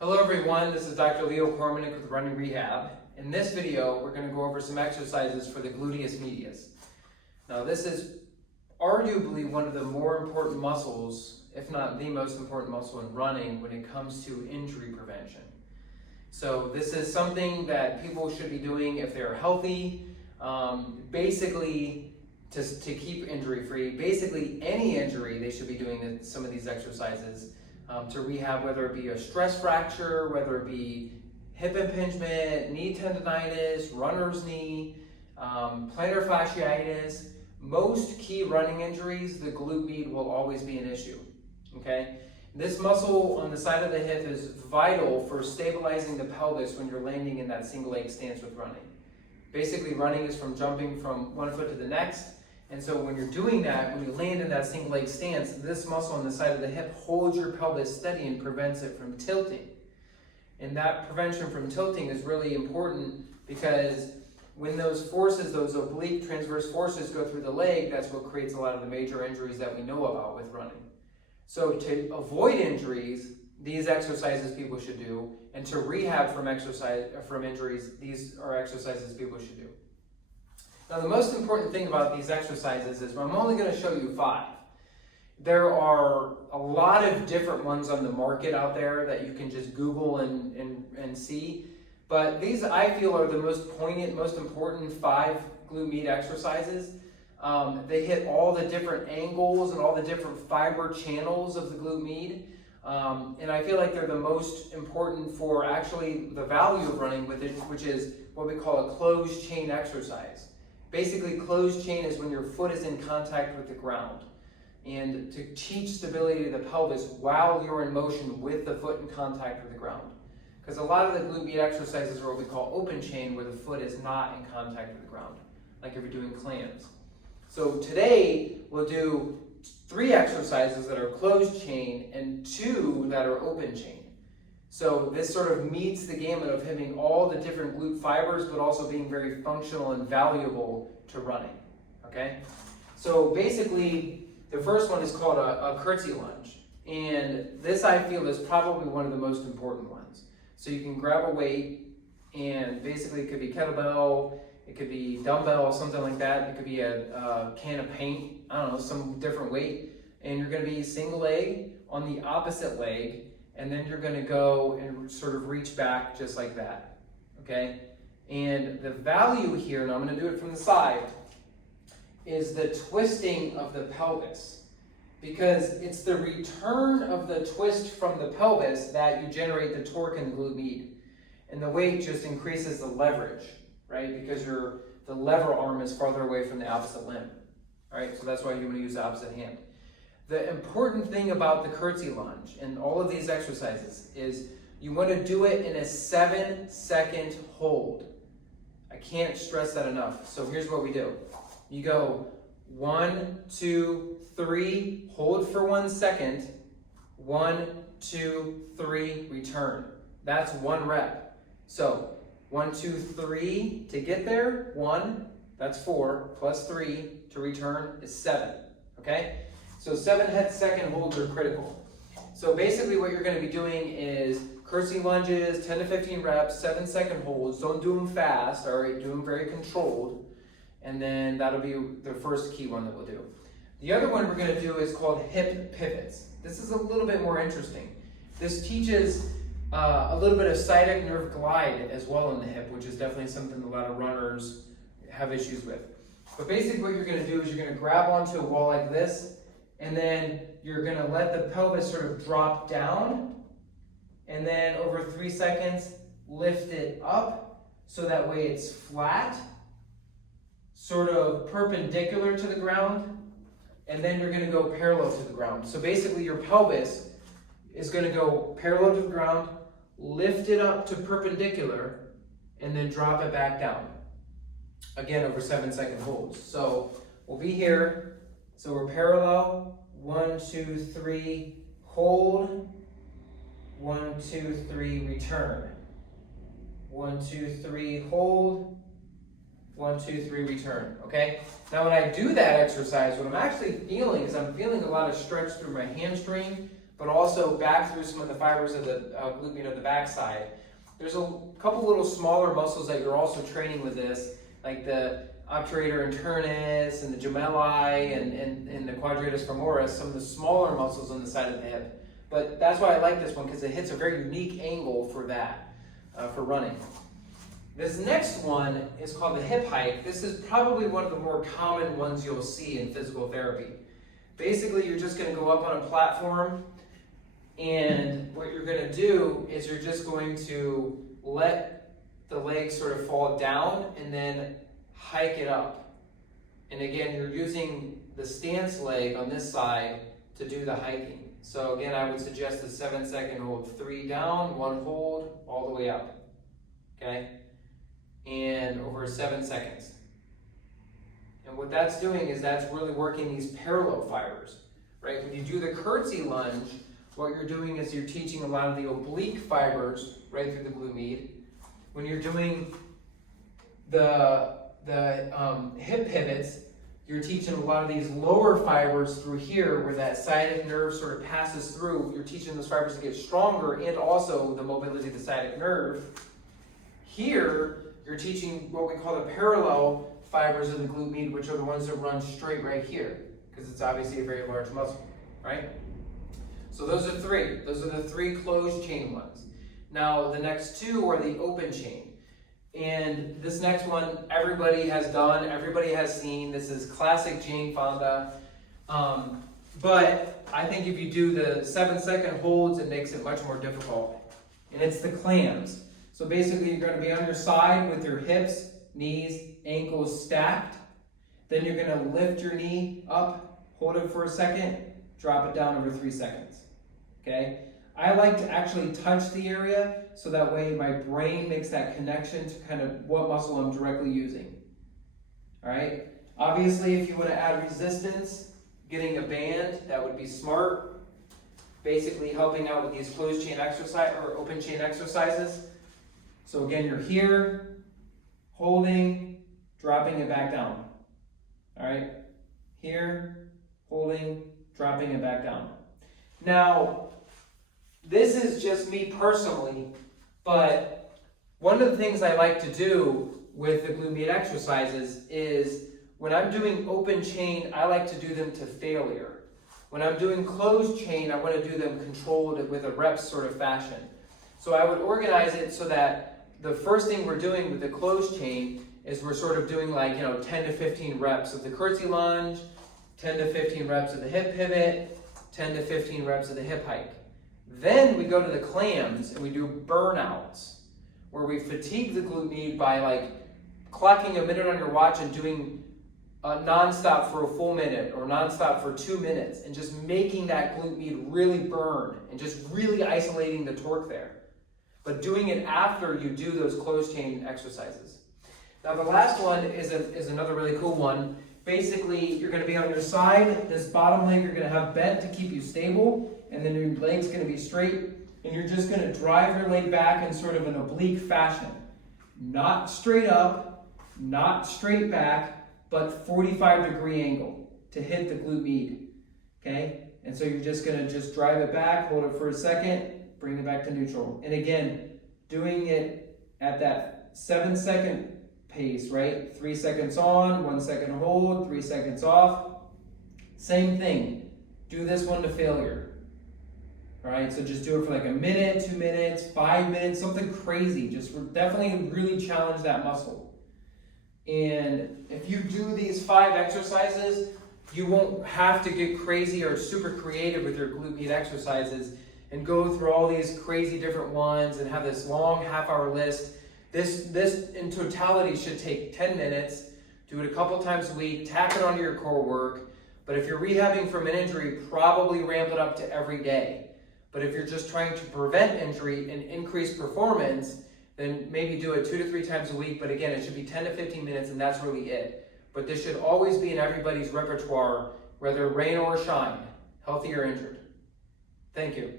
Hello everyone, this is Dr. Leo Kormanik with Running Rehab. In this video, we're going to go over some exercises for the gluteus medius. Now this is arguably one of the more important muscles, if not the most important muscle in running when it comes to injury prevention. So this is something that people should be doing if they're healthy, basically to keep injury free. Basically any injury, they should be doing some of these exercises to rehab, whether it be a stress fracture, whether it be hip impingement, knee tendonitis, runner's knee, plantar fasciitis. Most key running injuries, the glute med will always be an issue, okay? This muscle on the side of the hip is vital for stabilizing the pelvis when you're landing in that single leg stance with running. Basically, running is from jumping from one foot to the next. And so when you're doing that, when you land in that single leg stance, this muscle on the side of the hip holds your pelvis steady and prevents it from tilting. And that prevention from tilting is really important because when those forces, those oblique transverse forces go through the leg, that's what creates a lot of the major injuries that we know about with running. So to avoid injuries, these exercises people should do, and to rehab from injuries, these are exercises people should do. Now the most important thing about these exercises is I'm only going to show you 5. There are a lot of different ones on the market out there that you can just Google and see, but these I feel are the most poignant, most important 5 glute med exercises. They hit all the different angles and all the different fiber channels of the glute med, and I feel like they're the most important for actually the value of running with it, which is what we call a closed chain exercise. Basically, closed chain is when your foot is in contact with the ground. And to teach stability to the pelvis while you're in motion with the foot in contact with the ground. Because a lot of the glute med exercises are what we call open chain, where the foot is not in contact with the ground, like if you're doing clams. So today, we'll do 3 exercises that are closed chain and 2 that are open chain. So this sort of meets the gamut of hitting all the different glute fibers, but also being very functional and valuable to running, okay? So basically, the first one is called a curtsy lunge. And this I feel is probably one of the most important ones. So you can grab a weight, and basically it could be kettlebell, it could be dumbbell, something like that. It could be a can of paint, I don't know, some different weight. And you're gonna be single leg on the opposite leg, and then you're gonna go and sort of reach back just like that, okay? And the value here, and I'm gonna do it from the side, is the twisting of the pelvis. Because it's the return of the twist from the pelvis that you generate the torque in the glute med. And the weight just increases the leverage, right? Because the lever arm is farther away from the opposite limb, all right? So that's why you wanna use the opposite hand. The important thing about the curtsy lunge and all of these exercises is you want to do it in a 7-second hold. I can't stress that enough. So here's what we do. You go 1, 2, 3, hold for 1 second, 1, 2, 3, return. That's 1 rep. So 1, 2, 3 to get there, 1, that's 4, plus 3 to return is 7, okay? So 7-second holds are critical. So basically what you're gonna be doing is curtsy lunges, 10 to 15 reps, 7-second holds. Don't do them fast, all right? Do them very controlled. And then that'll be the first key one that we'll do. The other one we're gonna do is called hip pivots. This is a little bit more interesting. This teaches a little bit of sciatic nerve glide as well in the hip, which is definitely something a lot of runners have issues with. But basically what you're gonna do is you're gonna grab onto a wall like this, and then you're gonna let the pelvis sort of drop down, and then over 3 seconds, lift it up, so that way it's flat, sort of perpendicular to the ground, and then you're gonna go parallel to the ground. So basically your pelvis is gonna go parallel to the ground, lift it up to perpendicular, and then drop it back down. Again, over 7-second holds. So we'll be here. So we're parallel, 1, 2, 3, hold, 1, 2, 3, return. 1, 2, 3, hold, 1, 2, 3, return, okay? Now when I do that exercise, what I'm actually feeling is I'm feeling a lot of stretch through my hamstring, but also back through some of the fibers of the glute med of the backside. There's a couple little smaller muscles that you're also training with this, like the obturator internus and the gemelli and the quadratus femoris, some of the smaller muscles on the side of the hip. But that's why I like this one, because it hits a very unique angle for that, for running. This next one is called the hip hike. This is probably one of the more common ones you'll see in physical therapy. Basically, you're just going to go up on a platform, and what you're going to do is you're just going to let the legs sort of fall down and then hike it up. And again, you're using the stance leg on this side to do the hiking. So again, I would suggest the 7-second hold. 3 down, 1 hold, all the way up. Okay? And over 7 seconds. And what that's doing is that's really working these parallel fibers, right? When you do the curtsy lunge, what you're doing is you're teaching a lot of the oblique fibers right through the glute med. When you're doing the hip pivots, you're teaching a lot of these lower fibers through here where that sciatic nerve sort of passes through. You're teaching those fibers to get stronger and also the mobility of the sciatic nerve. Here, you're teaching what we call the parallel fibers of the glute med, which are the ones that run straight right here, because it's obviously a very large muscle, right? So those are 3. Those are the 3 closed chain ones. Now, the next 2 are the open chain. And this next one, everybody has done, everybody has seen. This is classic Jane Fonda. But I think if you do the 7-second holds, it makes it much more difficult. And it's the clams. So basically, you're going to be on your side with your hips, knees, ankles stacked. Then you're going to lift your knee up, hold it for a second, drop it down over 3 seconds. Okay? I like to actually touch the area so that way my brain makes that connection to kind of what muscle I'm directly using. All right? Obviously, if you want to add resistance, getting a band, that would be smart. Basically helping out with these closed chain exercise or open chain exercises. So again, you're here, holding, dropping it back down. All right? Here, holding, dropping it back down. Now, this is just me personally, but one of the things I like to do with the glute med exercises is when I'm doing open chain, I like to do them to failure. When I'm doing closed chain, I want to do them controlled with a reps sort of fashion. So I would organize it so that the first thing we're doing with the closed chain is we're sort of doing like, 10 to 15 reps of the curtsy lunge, 10 to 15 reps of the hip pivot, 10 to 15 reps of the hip hike. Then we go to the clams and we do burnouts, where we fatigue the glute med by like clocking a minute on your watch and doing nonstop for a full minute or nonstop for 2 minutes and just making that glute med really burn and just really isolating the torque there. But doing it after you do those closed chain exercises. Now the last one is another really cool one. Basically, you're going to be on your side. This bottom leg you're going to have bent to keep you stable. And then your leg's going to be straight. And you're just going to drive your leg back in sort of an oblique fashion. Not straight up, not straight back, but 45-degree angle to hit the glute med. Okay? And so you're just going to just drive it back, hold it for a second, bring it back to neutral. And again, doing it at that 7-second pace, right? 3 seconds on, 1 second hold, 3 seconds off. Same thing. Do this one to failure. All right, so just do it for like a minute, 2 minutes, 5 minutes, something crazy. Just definitely really challenge that muscle. And if you do these 5 exercises, you won't have to get crazy or super creative with your glute med exercises and go through all these crazy different ones and have this long half-hour list. This in totality should take 10 minutes. Do it a couple times a week, tack it onto your core work. But if you're rehabbing from an injury, probably ramp it up to every day. But if you're just trying to prevent injury and increase performance, then maybe do it 2 to 3 times a week. But again, it should be 10 to 15 minutes and that's really it. But this should always be in everybody's repertoire, whether rain or shine, healthy or injured. Thank you.